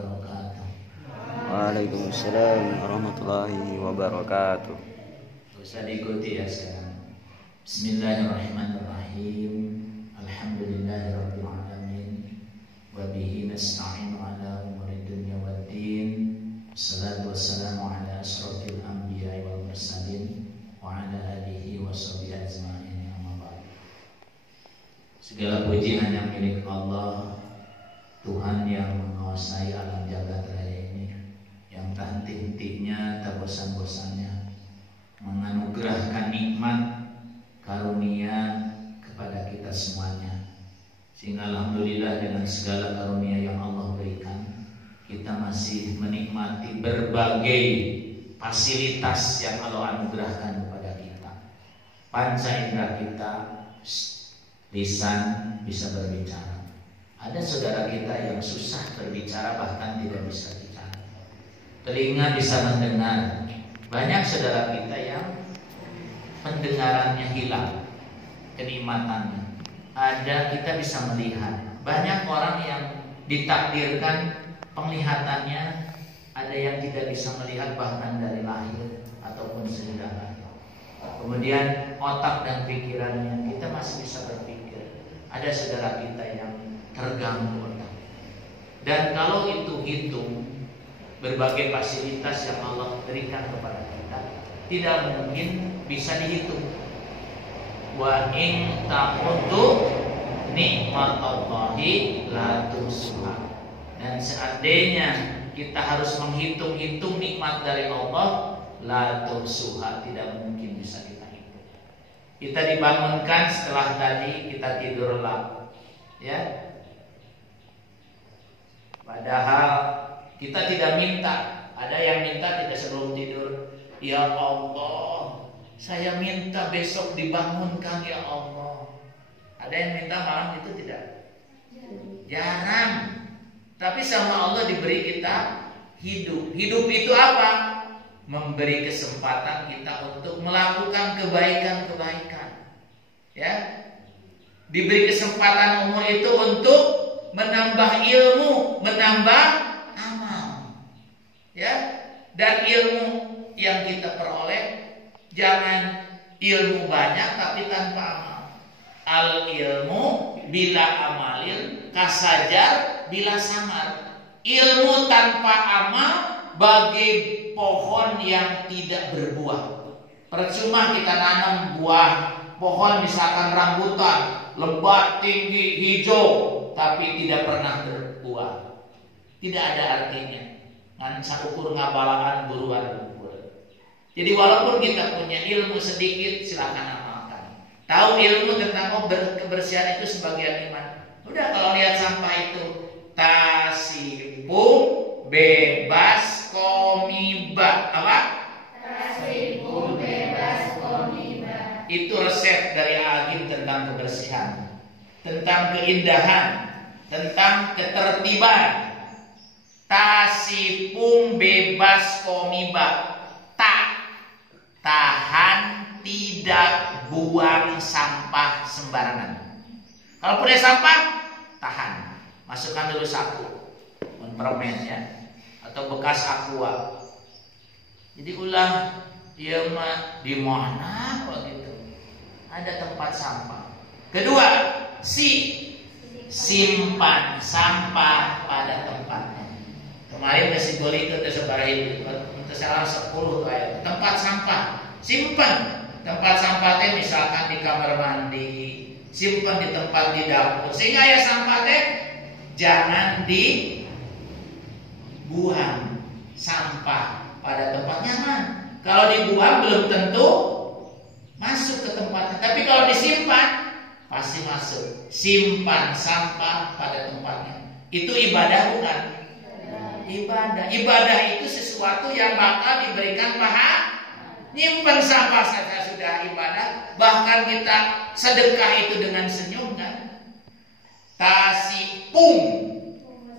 wabarakatuh. Waalaikumsalam warahmatullahi wabarakatuh. Bisa diikuti ya sekarang. Bismillahirrahmanirrahim. Alhamdulillahirabbil alamin. Wa bihi nasta'inu ala umuri dunya waddin. Wassalatu wassalamu ala asyrafil anbiya'i wal mursalin wa ala alihi wa sahbihi ajma'in. Amma ba'd. Segala puji hanya milik Allah, Tuhan yang menguasai alam jagat raya ini, yang tak henti-hentinya, tak bosan-bosannya menganugerahkan nikmat karunia kepada kita semuanya. Sehingga alhamdulillah dengan segala karunia yang Allah berikan, kita masih menikmati berbagai fasilitas yang Allah anugerahkan kepada kita. Panca indera kita, lisan bisa berbicara. Ada saudara kita yang susah berbicara, bahkan tidak bisa bicara. Telinga bisa mendengar. Banyak saudara kita yang pendengarannya hilang, kenikmatannya. Ada kita bisa melihat. Banyak orang yang ditakdirkan penglihatannya, ada yang tidak bisa melihat bahkan dari lahir ataupun sudah lahir. Kemudian otak dan pikirannya kita masih bisa berpikir. Ada saudara kita yang terganggu otak. Dan kalau itu hitung berbagai fasilitas yang Allah berikan kepada kita, tidak mungkin bisa dihitung. Wa in ta'uddu nikmatallahi la tuhsuha. Dan seandainya kita harus menghitung-hitung nikmat dari Allah, la tuhsuha, tidak mungkin bisa kita hitung. Kita dibangunkan setelah tadi kita tidur lelap, ya. Padahal kita tidak minta. Ada yang minta tidak sebelum tidur, ya Allah, saya minta besok dibangunkan ya Allah. Ada yang minta malam itu tidak? Jarang. Tapi sama Allah diberi kita hidup. Hidup itu apa? Memberi kesempatan kita untuk melakukan kebaikan-kebaikan. Ya. Diberi kesempatan umur itu untuk menambah ilmu, menambah amal. Ya. Dan ilmu yang kita peroleh, jangan ilmu banyak tapi tanpa amal. Al ilmu bila amalin kasajar bila samar. Ilmu tanpa amal bagai pohon yang tidak berbuah. Percuma kita nanam buah pohon, misalkan rambutan, lebat, tinggi, hijau, tapi tidak pernah berbuah. Tidak ada artinya. Ngan sakukur ngabalaan buruan bukur. Jadi walaupun kita punya ilmu sedikit, silakan amalkan. Tahu ilmu tentang kebersihan itu sebagian iman. Udah, kalau lihat sampah itu tasipung bebas komiba. Apa? Tasipung bebas komiba. Itu resep dari Agim tentang kebersihan, tentang keindahan, tentang ketertiban. Tasipung bebas komiba. Tahan, tidak buang sampah sembarangan. Kalau punya sampah, tahan. Masukkan dulu saku, permen ya, atau bekas aqua. Jadi ulah, ya mah di mana kok gitu? Ada tempat sampah. Kedua, simpan sampah pada tempatnya. Kemarin kasih goli itu tersebar itu, tersebar 10 kayak tempat sampah. Simpan tempat sampah teh, misalkan di kamar mandi, simpan di tempat di dapur, sehingga ya sampah teh jangan dibuang. Sampah pada tempat nyaman. Kalau dibuang belum tentu masuk ke tempatnya, tapi kalau disimpan pasti masuk. Simpan sampah pada tempatnya. Itu ibadah bukan? Ibadah. Ibadah itu sesuatu yang bakal diberikan pahala. Nyimpen sampah saja sudah ibadah. Bahkan kita sedekah itu dengan senyum kan. Tasipung,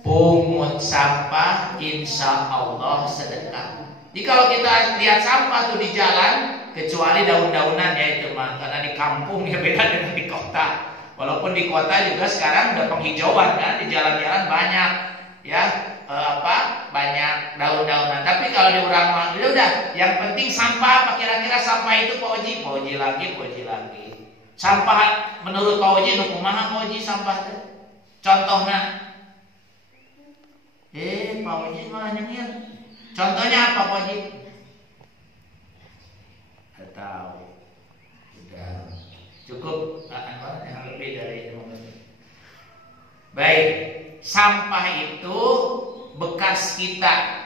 pungut sampah, insya Allah sedekah. Jadi kalau kita lihat sampah tuh di jalan, kecuali daun-daunan ya itu mah, karena di kampung ya beda dengan di kota. Walaupun di kota juga sekarang udah penghijauan kan, di jalan-jalan banyak ya Yang penting sampah apa kira-kira sampah itu Pak Oji? Pak Oji lagi. Sampah menurut Pak Oji nu kumaha Pak Oji sampah teh? Contohnya Pak Oji malah nyengir. Contohnya apa Pak Oji? Enggak tahu. Sudah cukup yang lebih dari itu. Baik, sampah itu bekas kita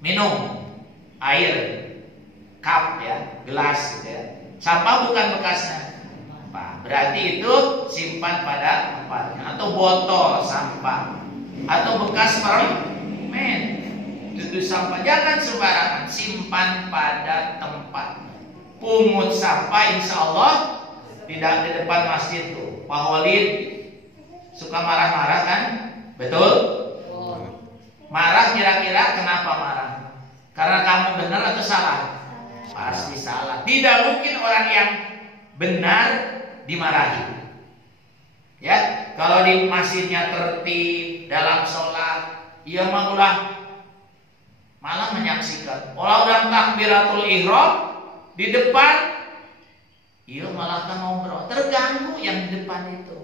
minum air, cup ya, gelas gitu ya. Sampah bukan bekasnya. Berarti itu simpan pada tempatnya. Atau botol sampah, atau bekas permen, itu sampah. Jangan sembarangan, simpan pada tempat. Pungut sampah insya Allah tidak di depan masjid tuh. Pak Walid suka marah-marah kan? Betul? Marah kira-kira kenapa marah? Karena kamu benar atau salah? Pasti salah. Tidak mungkin orang yang benar dimarahi. Ya, kalau di masjidnya tertib dalam sholat, ia malah menyaksikan. Kalau dalam takbiratul ihram di depan, ia malah kan ngobrol, terganggu yang di depan itu.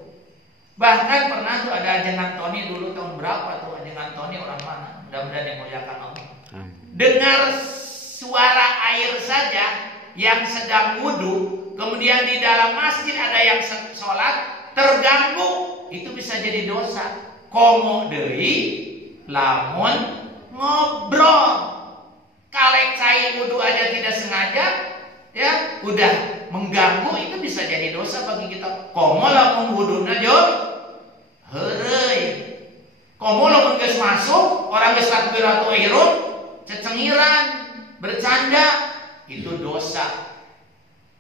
Bahkan pernah tuh ada ajengan Tony dulu tahun berapa tuh, ajengan Tony orang mana? Mudah-mudahan yang muliakan Allah. Dengar suara air saja yang sedang wudhu, kemudian di dalam masjid ada yang sholat, terganggu, itu bisa jadi dosa. Komo deui lamun ngobrol. Kalek cai wudhu aja tidak sengaja, ya udah mengganggu, itu bisa jadi dosa bagi kita. Komo lamun wudhuna jauh heureuy. Komo lamun geus masuk, orang geus takbiratul ihram, cecengiran, bercanda, itu dosa.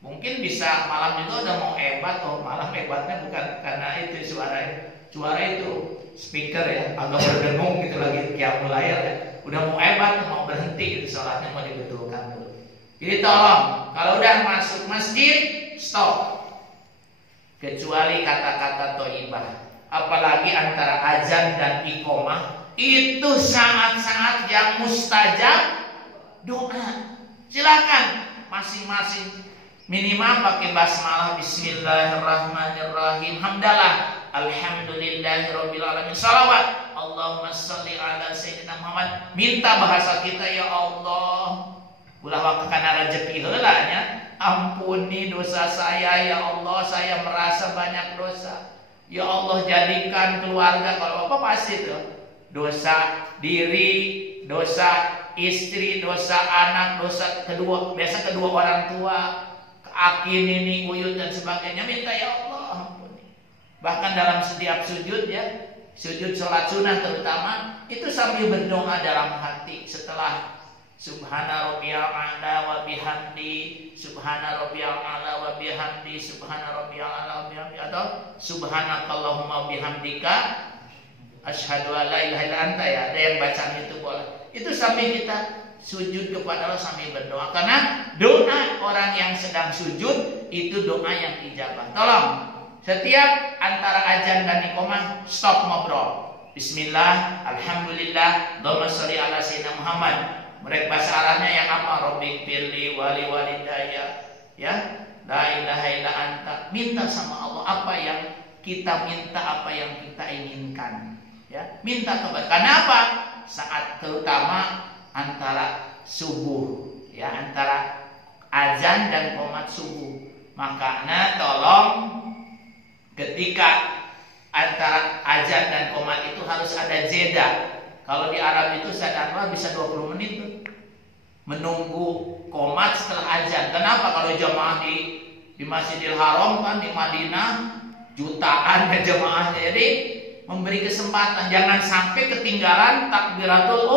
Mungkin bisa malam juga udah mau hebat, oh malam hebatnya bukan karena itu suara itu speaker ya, agak berdengung gitu lagi qiyamul lail ya. Udah mau hebat, mau berhenti gitu sholatnya, mau dibetulkan dulu. Jadi tolong, kalau udah masuk masjid, stop. Kecuali kata-kata thayyibah. Apalagi antara azan dan iqomah, itu saat-saat yang mustajab doa. Silakan masing-masing minimal pakai basmalah, bismillahirrahmanirrahim, hamdalah, alhamdulillahirabbil alamin, salawat, Allahumma sholli ala sayyidina Muhammad. Minta bahasa kita, ya Allah, ulah wakana rezeki heula nya. Ampuni dosa saya ya Allah, saya merasa banyak dosa. Ya Allah, jadikan keluarga, kalau apa pasti tuh dosa diri, dosa istri, dosa anak, dosa kedua orang tua, aki, nini, uyut dan sebagainya. Minta ya Allah ampuni. Bahkan dalam setiap sujud ya, sujud sholat sunnah terutama, itu sambil berdoa dalam hati setelah subhana rabbiyal a'la wa bihamdi, subhana rabbiyal a'la wa bihamdi, subhana rabbiyal a'la wa bihamdi, atau subhanakallahumma bihamdika asyhadu an la ilaha illa anta, ya ada yang baca itu boleh. Itu sambil kita sujud kepada Allah sambil berdoa, karena doa orang yang sedang sujud itu doa yang ijabah. Tolong setiap antara azan dan iqamah stop ngobrol. Bismillah, alhamdulillah, Allahumma sholli ala sayyidina Muhammad. Mereka bahasa Arabnya yang apa? Rabbi firli wali walidaya, ya la ilaha illa anta. Minta sama Allah apa yang kita minta, apa yang kita inginkan, ya minta kepada. Kenapa? Saat terutama antara subuh, ya antara azan dan qomat subuh. Makanya tolong ketika antara azan dan qomat itu harus ada jeda. Kalau di Arab itu sadaqah bisa 20 menit tuh, menunggu qomat setelah azan. Kenapa? Kalau jamaah di Masjidil Haram kan di Madinah jutaan jamaahnya, jadi memberi kesempatan jangan sampai ketinggalan takbiratul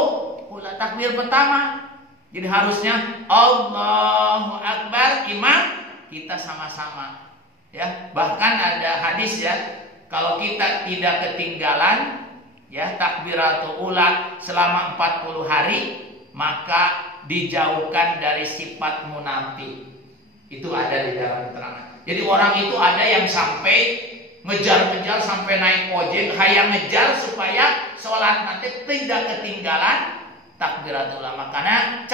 ula, takbir pertama. Jadi harusnya Allahu Akbar, imam kita sama-sama, ya. Bahkan ada hadis ya, kalau kita tidak ketinggalan ya takbiratul ula selama 40 hari, maka dijauhkan dari sifat munafik. Itu ada di dalam keterangan. Jadi orang itu ada yang sampai ngejar-ngejar sampai naik ojek, hayang ngejar supaya sholat nanti tidak ketinggalan takbiratul ula. Makanya